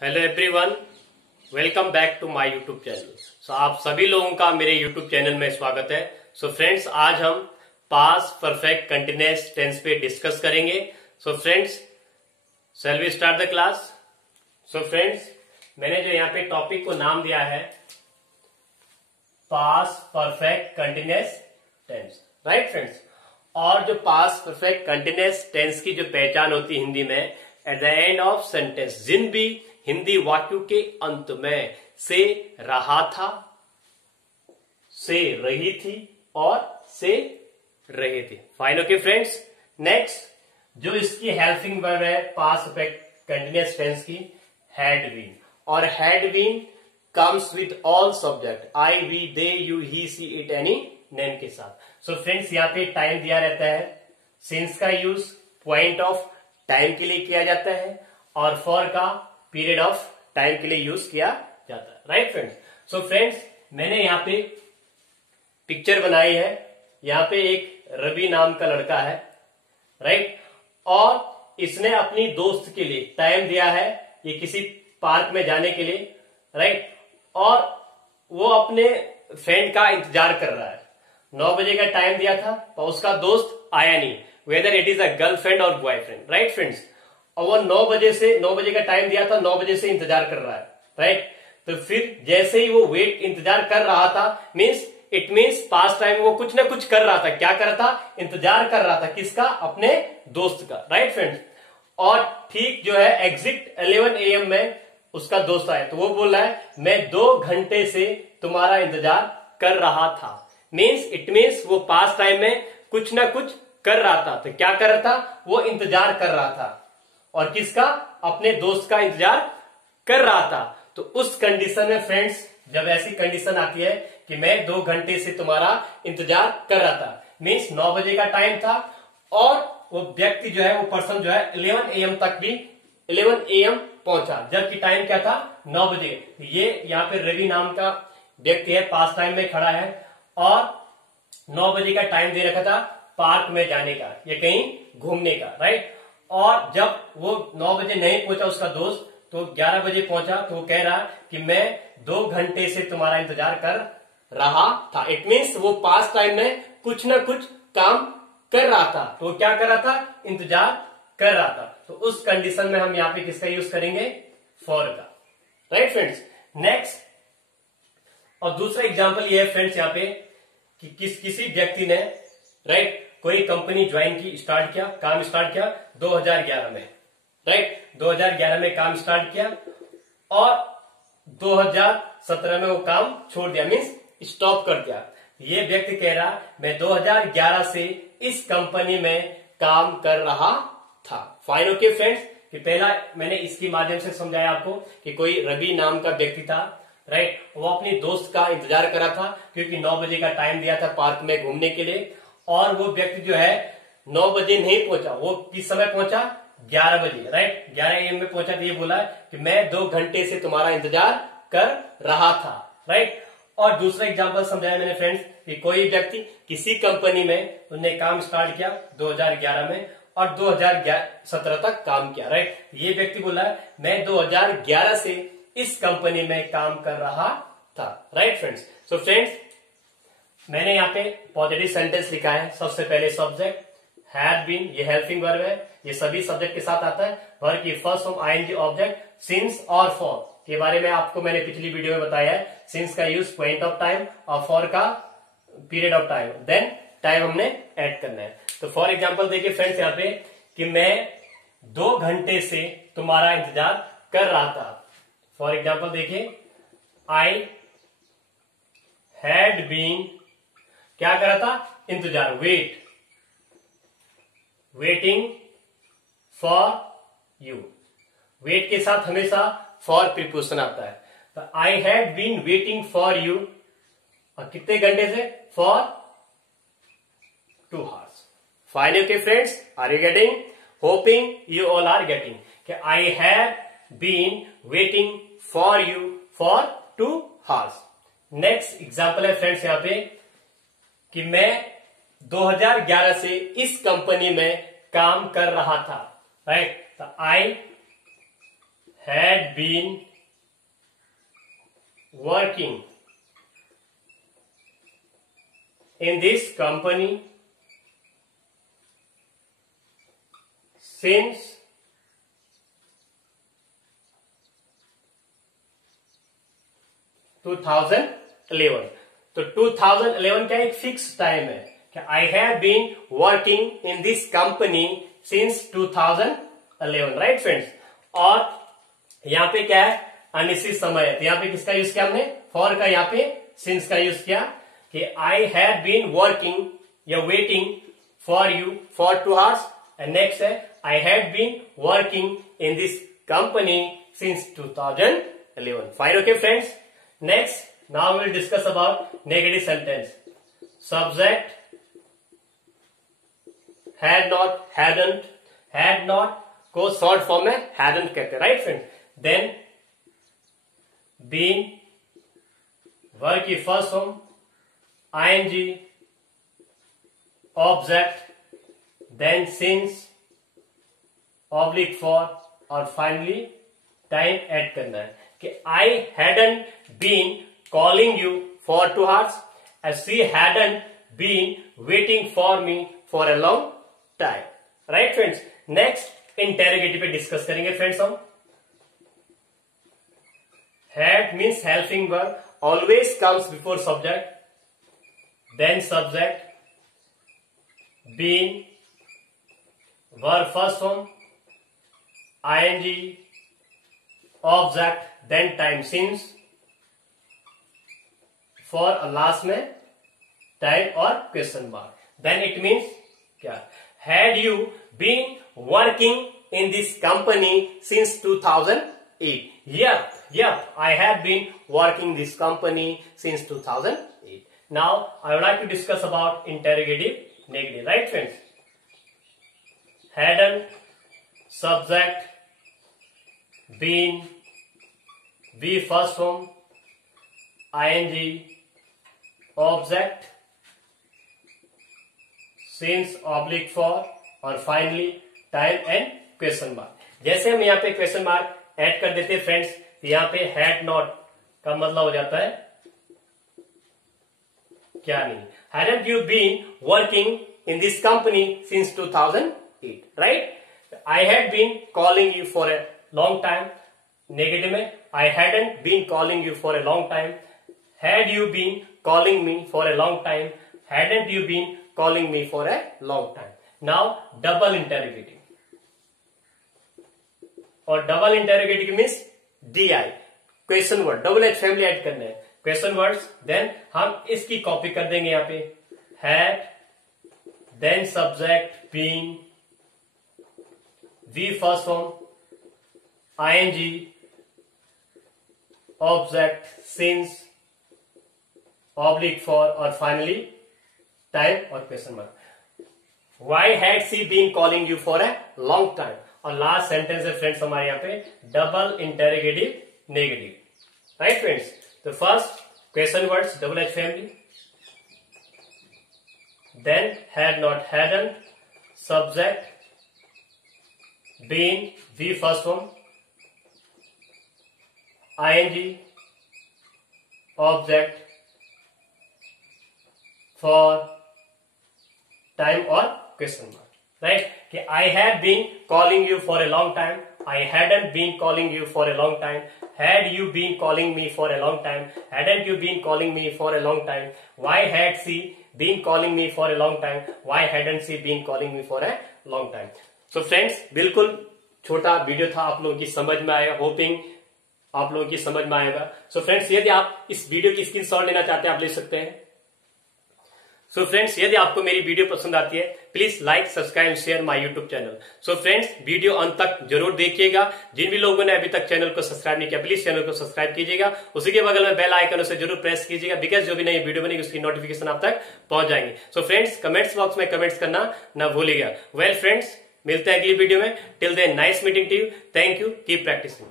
Hello everyone, welcome back to my YouTube channel. आप सभी लोगों का मेरे यूट्यूब चैनल में स्वागत है। फ्रेंड्स, आज हम पास्ट परफेक्ट कंटिन्यूअस टेंस पे डिस्कस करेंगे। Friends, shall we start the class. Friends, मैंने जो यहाँ पे टॉपिक को नाम दिया है past perfect continuous tense, right friends. और जो पास्ट परफेक्ट कंटिन्यूअस टेंस की जो पहचान होती है हिंदी में, at the end of sentence, जिन भी हिंदी वाक्यों के अंत में से रहा था, से रही थी और से रहे थे। Fine, okay friends. नेक्स्ट, जो इसकी हेल्पिंग वर्ब है पास्ट परफेक्ट कंटिन्यूअस टेंस की, हैड बीन। और had been comes with all subject, I, we, they, you, he, she, it, any name के साथ। फ्रेंड्स, यहाँ पे टाइम दिया रहता है। सिंस का यूज पॉइंट ऑफ टाइम के लिए किया जाता है और फॉर का पीरियड ऑफ टाइम के लिए यूज किया जाता है, राइट फ्रेंड्स। फ्रेंड्स, मैंने यहाँ पे पिक्चर बनाई है। यहाँ पे एक रवि नाम का लड़का है, राइट, और इसने अपनी दोस्त के लिए टाइम दिया है, ये किसी पार्क में जाने के लिए, राइट, और वो अपने फ्रेंड का इंतजार कर रहा है। 9 बजे का टाइम दिया था और उसका दोस्त आया नहीं, whether it is a girlfriend और बॉयफ्रेंड, राइट फ्रेंड्स। और वो 9 बजे का टाइम दिया था, 9 बजे से इंतजार कर रहा है, राइट। तो फिर जैसे ही वो इंतजार कर रहा था, इट मीन्स पास्ट टाइम, वो कुछ ना कुछ कर रहा था। क्या कर रहा था? इंतजार कर रहा था। किसका? अपने दोस्त का, राइट फ्रेंड्स। और ठीक जो है एग्जिट 11 AM में उसका दोस्त आया, तो वो बोल रहा है मैं 2 घंटे से तुम्हारा इंतजार कर रहा था। इट मीन्स वो पास्ट टाइम में कुछ ना कुछ कर रहा था। तो क्या कर रहा था? वो इंतजार कर रहा था। और किसका? अपने दोस्त का इंतजार कर रहा था। तो उस कंडीशन में फ्रेंड्स, जब ऐसी कंडीशन आती है कि मैं 2 घंटे से तुम्हारा इंतजार कर रहा था, मीन्स 9 बजे का टाइम था और वो व्यक्ति जो है, वो पर्सन जो है 11 AM तक भी 11 AM पहुंचा, जबकि टाइम क्या था? 9 बजे। ये यहाँ पे रवि नाम का व्यक्ति है, पास टाइम में खड़ा है और 9 बजे का टाइम दे रखा था पार्क में जाने का, या कहीं घूमने का, राइट। और जब वो 9 बजे नहीं पहुंचा उसका दोस्त, तो 11 बजे पहुंचा, तो वो कह रहा कि मैं 2 घंटे से तुम्हारा इंतजार कर रहा था। इट मीन्स वो पास्ट टाइम में कुछ ना कुछ काम कर रहा था। तो क्या कर रहा था? इंतजार कर रहा था। तो उस कंडीशन में हम यहाँ पे किसका यूज करेंगे? फॉर का, राइट फ्रेंड्स। नेक्स्ट, और दूसरा एग्जांपल ये है फ्रेंड्स यहाँ पे कि किसी व्यक्ति ने, राइट, कोई कंपनी ज्वाइन की, स्टार्ट किया, काम स्टार्ट किया 2011 में, राइट। 2011 में काम स्टार्ट किया और 2017 में वो काम छोड़ दिया, मीन्स स्टॉप कर दिया। ये व्यक्ति कह रहा मैं 2011 से इस कंपनी में काम कर रहा था। Fine, okay friends. कि पहला मैंने इसके माध्यम से समझाया आपको कि कोई रवि नाम का व्यक्ति था, राइट, वो अपनी दोस्त का इंतजार कर रहा था क्योंकि 9 बजे का टाइम दिया था पार्क में घूमने के लिए। और वो व्यक्ति जो है 9 बजे नहीं पहुंचा, वो किस समय पहुंचा? 11 बजे, राइट, 11 AM में पहुंचा। तो ये बोला कि मैं 2 घंटे से तुम्हारा इंतजार कर रहा था, राइट। और दूसरा एग्जांपल समझाया मैंने फ्रेंड्स कि कोई व्यक्ति किसी कंपनी में उन्होंने काम स्टार्ट किया 2011 में और 2017 तक काम किया, राइट। ये व्यक्ति बोला मैं 2011 से इस कंपनी में काम कर रहा था, राइट फ्रेंड्स। फ्रेंड्स, मैंने यहाँ पे पॉजिटिव सेंटेंस लिखा है। सबसे पहले सब्जेक्ट हैड बीन, ये हेल्पिंग वर्ब है, ये सभी सब्जेक्ट के साथ आता है। वर्ब की first form ING object, since और फॉर के बारे में आपको मैंने पिछली वीडियो में बताया है। सिंस का यूज पॉइंट ऑफ टाइम और फॉर का period of time, then time हमने ऐड करना है। तो फॉर एग्जाम्पल देखिए फ्रेंड्स यहाँ पे कि मैं 2 घंटे से तुम्हारा इंतजार कर रहा था। फॉर एग्जाम्पल देखिए, आई हैड बीन, क्या कर रहा था? इंतजार, वेटिंग फॉर यू। वेट के साथ हमेशा फॉर प्रीपोजिशन आता है। तो I had been waiting for you, और कितने घंटे से? For 2 hours। Fine, okay friends, are you getting? Hoping you all are getting. I had been waiting for you for 2 hours। Next example है friends यहाँ पे कि मैं 2011 से इस कंपनी में काम कर रहा था, राइट। तो आई had been working in this company since 2011। तो 2011 का एक फिक्स टाइम है कि I have been working in this company since 2011, right friends. और यहाँ पे क्या है, अनिश्चित समय है, तो यहाँ पे किसका यूज किया हमने, फॉर का, यहाँ पे सिंस का यूज किया कि आई हैव बीन वर्किंग या waiting for you for 2 hours, and next है I have been working in this company since 2011। Fine, okay friends. Next, now we will discuss about negative sentence. Subject had not, hadn't, had not को short form में hadn't कहते हैं, right friends? Then been, verb की first form, ing, object, then since, oblique for, और finally time add करना है कि I hadn't been calling you for 2 hours as she hadn't been waiting for me for a long time, right friends? Next interrogative पे discuss करेंगे friends हम। Had means helping verb, always comes before subject, then subject, been, verb first form, ing, object, then time since, for last में time और question mark. Then it means क्या, had you been working in this company since 2008? Yep, I have been working this company since 2008. Now I would like to discuss about interrogative negative, right friends? Hadn't, subject, been, be first form, ing, object, since, oblique for, और finally time and question mark. जैसे हम यहाँ पे question mark add कर देते हैं friends, तो यहाँ पे हैड नॉट का मतलब हो जाता है क्या नहीं, hadn't you been working in this company since 2008, right? I had been calling you for a long time, negative में I hadn't been calling you for a long time, had you been calling me for a long time, hadn't you been calling me for a long time? Now double interrogative, और double interrogative means DI, question word, double H family add करना है, question words. Then हम इसकी copy कर देंगे यहाँ पे, had, then subject, been, V first form, ing, object, since, oblique for, और फाइनली टाइम और question mark. Why had she been calling you for a long time, और लास्ट सेंटेंस है फ्रेंड्स हमारे यहाँ पे double interrogative negative, right friends? तो first question words double H family, then had not, hadn't, subject, been, V first form, ing, object, for, time और question mark, right? कि I have been calling you for a long time, I hadn't been calling you for a long time, had you been calling me for a long time, hadn't you been calling me for a long time, why had she been calling me for a long time, why hadn't she been calling me for a long time. So friends, बिल्कुल छोटा video था, आप लोगों की समझ में आया, hopping आप लोगों की समझ में आएगा। सो फ्रेंड्स, यदि आप इस वीडियो की स्क्रीनशॉट लेना चाहते हैं आप ले सकते हैं। सो फ्रेंड्स, यदि आपको मेरी वीडियो पसंद आती है please like, subscribe, share my YouTube channel. So friends, video अंत तक जरूर देखिएगा। जिन भी लोगों ने अभी तक चैनल को सब्सक्राइब नहीं किया प्लीज चैनल को सब्सक्राइब कीजिएगा, उसी के बगल में बेल आइकन उसे जरूर प्रेस कीजिएगा, बिकॉज जो भी नई वीडियो बनेगी उसकी नोटिफिकेशन आप तक पहुंच जाएंगे। सो फ्रेंड्स, कमेंट्स बॉक्स में कमेंट्स करना ना भूलिएगा। वेल फ्रेंड्स, मिलते हैं अगली वीडियो में। Till then, nice meeting to you, thank you, keep practising.